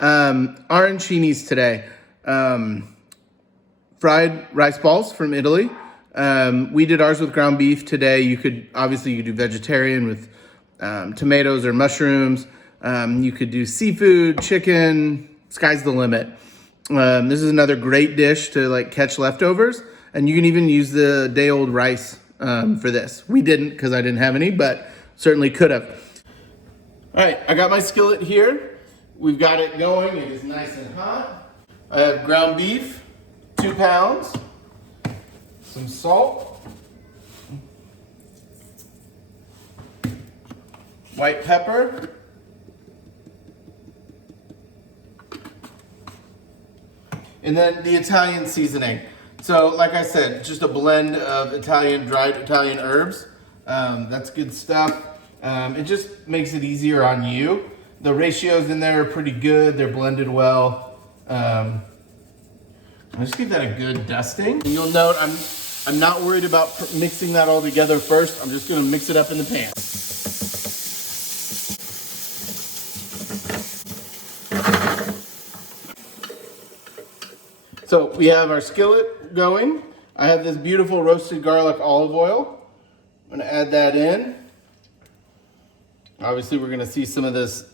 Arancinis today. Fried rice balls from Italy. We did ours with ground beef today. You could do vegetarian with tomatoes or mushrooms. You could do seafood, chicken. Sky's the limit. This is another great dish to like catch leftovers, and you can even use the day-old rice for this. We didn't because I didn't have any, but certainly could have. All right, I got my skillet here. We've got it going. It is nice and hot. I have ground beef, 2 pounds, some salt, white pepper, and then the Italian seasoning. So like I said, just a blend of dried Italian herbs. That's good stuff. It just makes it easier on you. The ratios in there are pretty good. They're blended well. I'll just give that a good dusting. And you'll note I'm not worried about mixing that all together first. I'm just gonna mix it up in the pan. So we have our skillet going. I have this beautiful roasted garlic olive oil. I'm gonna add that in. Obviously we're gonna see some of this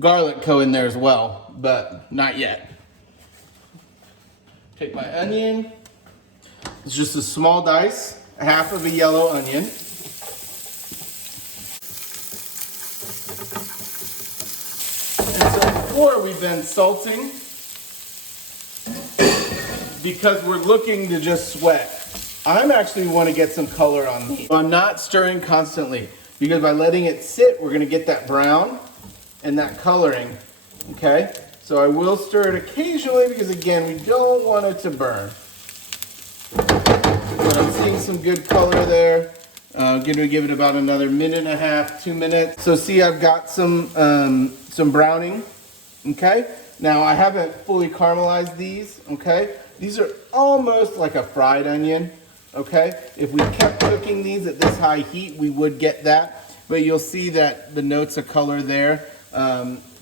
garlic go in there as well, but not yet. Take my onion. It's just a small dice, half of a yellow onion. And so before we've been salting because we're looking to just sweat. I'm actually want to get some color on these. So I'm not stirring constantly because by letting it sit, we're gonna get that brown and that coloring, okay? So I will stir it occasionally because again, we don't want it to burn. But I'm seeing some good color there. I'm gonna give it about another 1.5 to 2 minutes. So see, I've got some browning, okay? Now I haven't fully caramelized these, okay? These are almost like a fried onion, okay? If we kept cooking these at this high heat, we would get that, but you'll see that the notes of color there.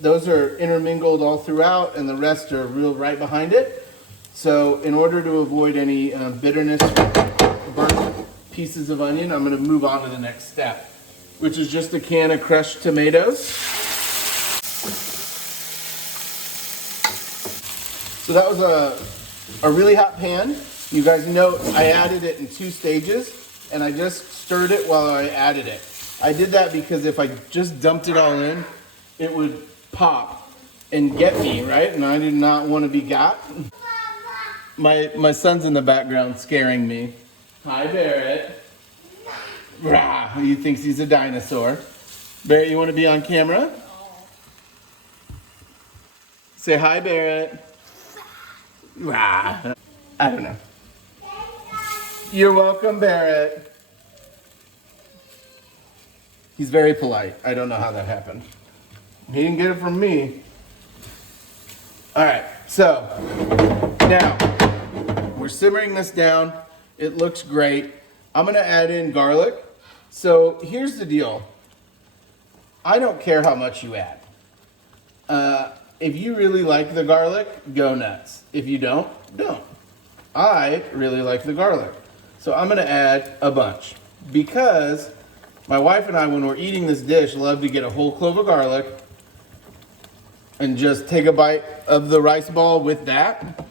Those are intermingled all throughout and the rest are real right behind it. So in order to avoid any bitterness, burnt pieces of onion, I'm gonna move on to the next step, which is just a can of crushed tomatoes. So that was a really hot pan. You guys know I added it in 2 stages and I just stirred it while I added it. I did that because if I just dumped it all in, it would pop and get me, right? And I did not want to be got. My son's in the background scaring me. Hi, Barrett. Rah, he thinks he's a dinosaur. Barrett, you want to be on camera? Say hi, Barrett. Rah. I don't know. You're welcome, Barrett. He's very polite. I don't know how that happened. He didn't get it from me. All right, so now we're simmering this down. It looks great. I'm gonna add in garlic. So here's the deal. I don't care how much you add. If you really like the garlic, go nuts. If you don't, don't. I really like the garlic. So I'm gonna add a bunch because my wife and I, when we're eating this dish, love to get a whole clove of garlic and just take a bite of the rice ball with that.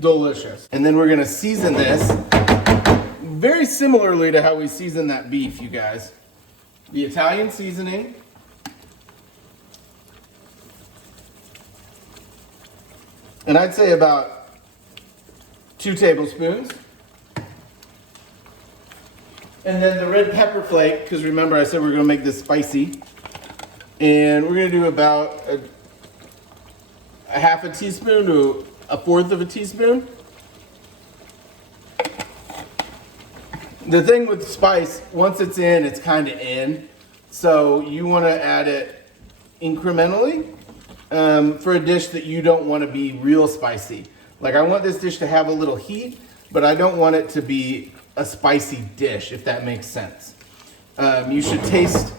Delicious. And then we're gonna season this very similarly to how we season that beef, you guys. The Italian seasoning. And I'd say about 2 tablespoons. And then the red pepper flake, because remember I said we're gonna make this spicy. And we're gonna do about a 1/2 teaspoon to 1/4 teaspoon. The thing with spice, once it's in, it's kind of in. So you wanna add it incrementally for a dish that you don't wanna be real spicy. Like I want this dish to have a little heat, but I don't want it to be a spicy dish, if that makes sense. You should taste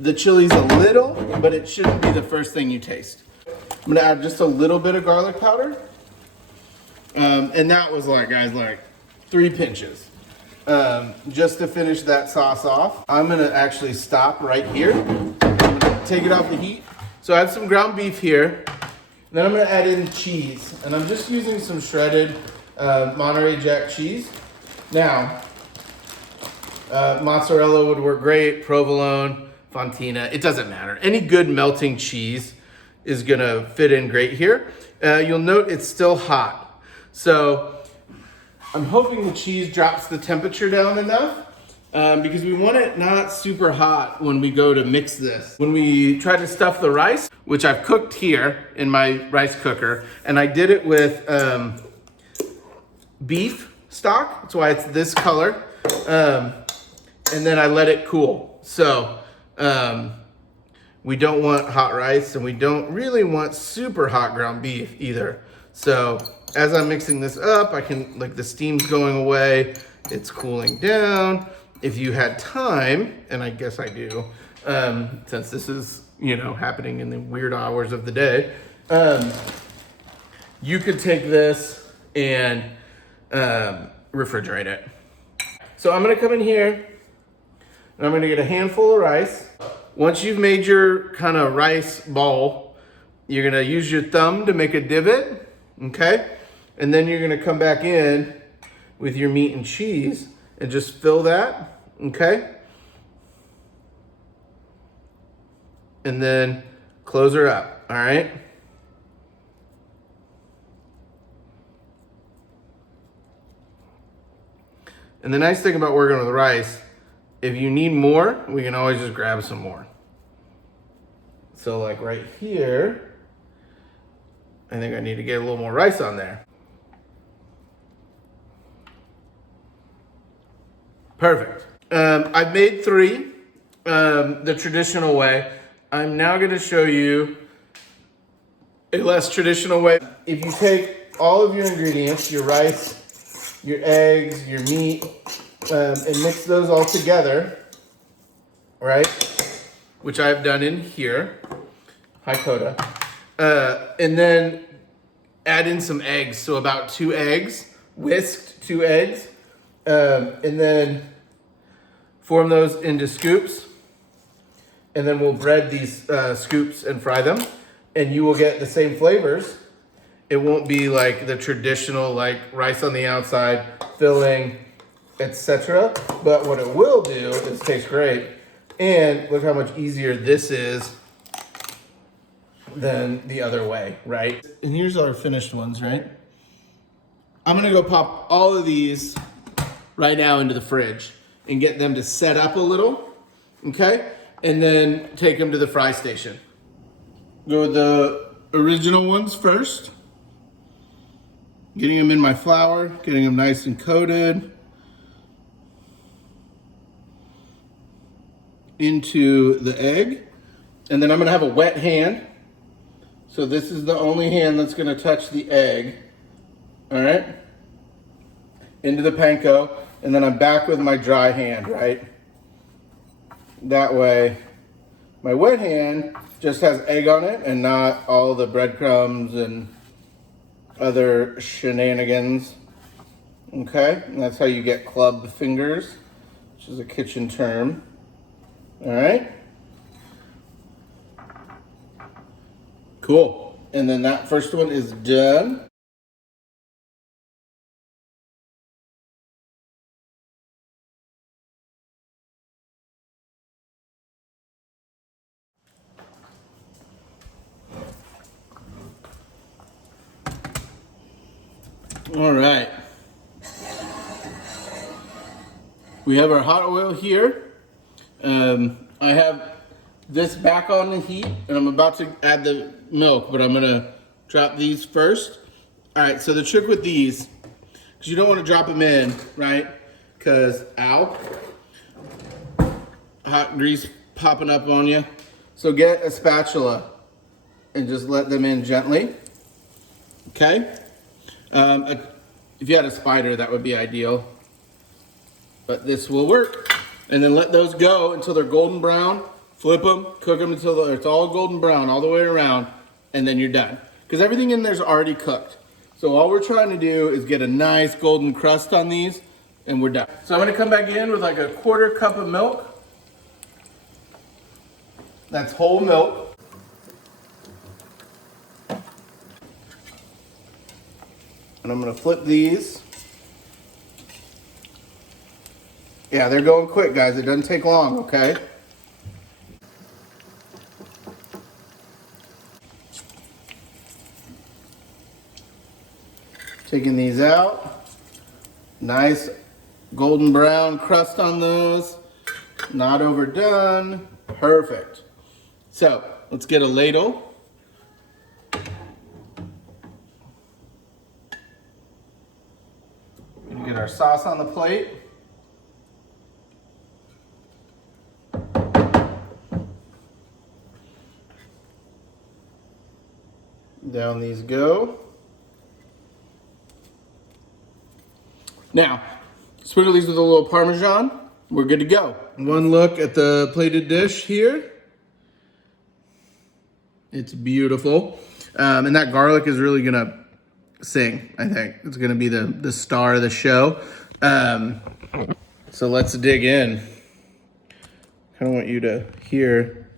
the chili's a little, but it shouldn't be the first thing you taste. I'm gonna add just a little bit of garlic powder. And that was like, guys, like 3 pinches. Just to finish that sauce off. I'm gonna actually stop right here. I'm gonna take it off the heat. So I have some ground beef here. Then I'm gonna add in cheese. And I'm just using some shredded Monterey Jack cheese. Now, mozzarella would work great, provolone, fontina, it doesn't matter. Any good melting cheese is gonna fit in great here. You'll note it's still hot. So I'm hoping the cheese drops the temperature down enough because we want it not super hot when we go to mix this. When we try to stuff the rice, which I've cooked here in my rice cooker, and I did it with beef stock, that's why it's this color. And then I let it cool. So we don't want hot rice and we don't really want super hot ground beef either. So as I'm mixing this up, I can, like, the steam's going away, it's cooling down. If you had time, and I guess I do, since this is, you know, happening in the weird hours of the day, you could take this and refrigerate it. So I'm gonna come in here and I'm gonna get a handful of rice. Once you've made your kind of rice ball, you're gonna use your thumb to make a divot, okay? And then you're gonna come back in with your meat and cheese and just fill that, okay? And then close her up, all right? And the nice thing about working with rice, if you need more, we can always just grab some more. So like right here, I think I need to get a little more rice on there. Perfect. I've made 3 the traditional way. I'm now gonna show you a less traditional way. If you take all of your ingredients, your rice, your eggs, your meat, and mix those all together, right? Which I've done in here. Hi, Coda. And then add in some eggs. So about 2 eggs, whisked 2 eggs. And then form those into scoops. And then we'll bread these scoops and fry them. And you will get the same flavors. It won't be like the traditional, like rice on the outside, filling, etc. But what it will do is taste great. And look how much easier this is than the other way, right? And here's our finished ones, right? I'm gonna go pop all of these right now into the fridge and get them to set up a little, okay? And then take them to the fry station. Go with the original ones first. Getting them in my flour, getting them nice and coated. Into the egg. And then I'm gonna have a wet hand. So this is the only hand that's gonna touch the egg. All right? Into the panko. And then I'm back with my dry hand, right? That way, my wet hand just has egg on it and not all the breadcrumbs and other shenanigans. Okay, and that's how you get club fingers, which is a kitchen term. All right. Cool. And then that first one is done. All right. We have our hot oil here. I have this back on the heat and I'm about to add the milk, but I'm gonna drop these first. All right, so the trick with these, because you don't want to drop them in, right? Because, ow, hot grease popping up on you. So get a spatula and just let them in gently, okay? If you had a spider, that would be ideal, but this will work. And then let those go until they're golden brown. Flip them, cook them until it's all golden brown all the way around, and then you're done. Because everything in there's already cooked. So all we're trying to do is get a nice golden crust on these, and we're done. So I'm gonna come back in with like a 1/4 cup of milk. That's whole milk. And I'm gonna flip these. Yeah, they're going quick, guys. It doesn't take long, okay? Taking these out. Nice golden brown crust on those. Not overdone. Perfect. So, let's get a ladle. And get our sauce on the plate. Down these go. Now, sprinkle these with a little Parmesan. We're good to go. One look at the plated dish here. It's beautiful. And that garlic is really gonna sing, I think. It's gonna be the star of the show. So let's dig in. Kind of want you to hear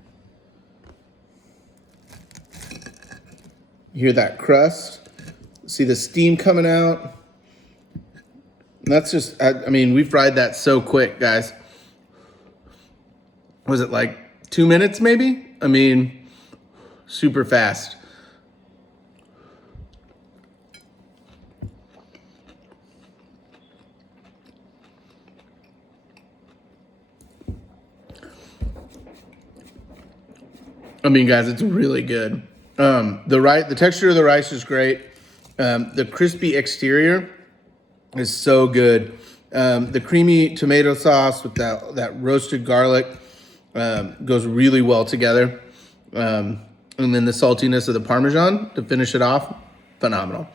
that crust. See the steam coming out. And that's just, I mean, we fried that so quick, guys. Was it like 2 minutes maybe? I mean, super fast. I mean, guys, it's really good. The texture of the rice is great. The crispy exterior is so good. The creamy tomato sauce with that roasted garlic goes really well together. And then the saltiness of the Parmesan to finish it off, phenomenal.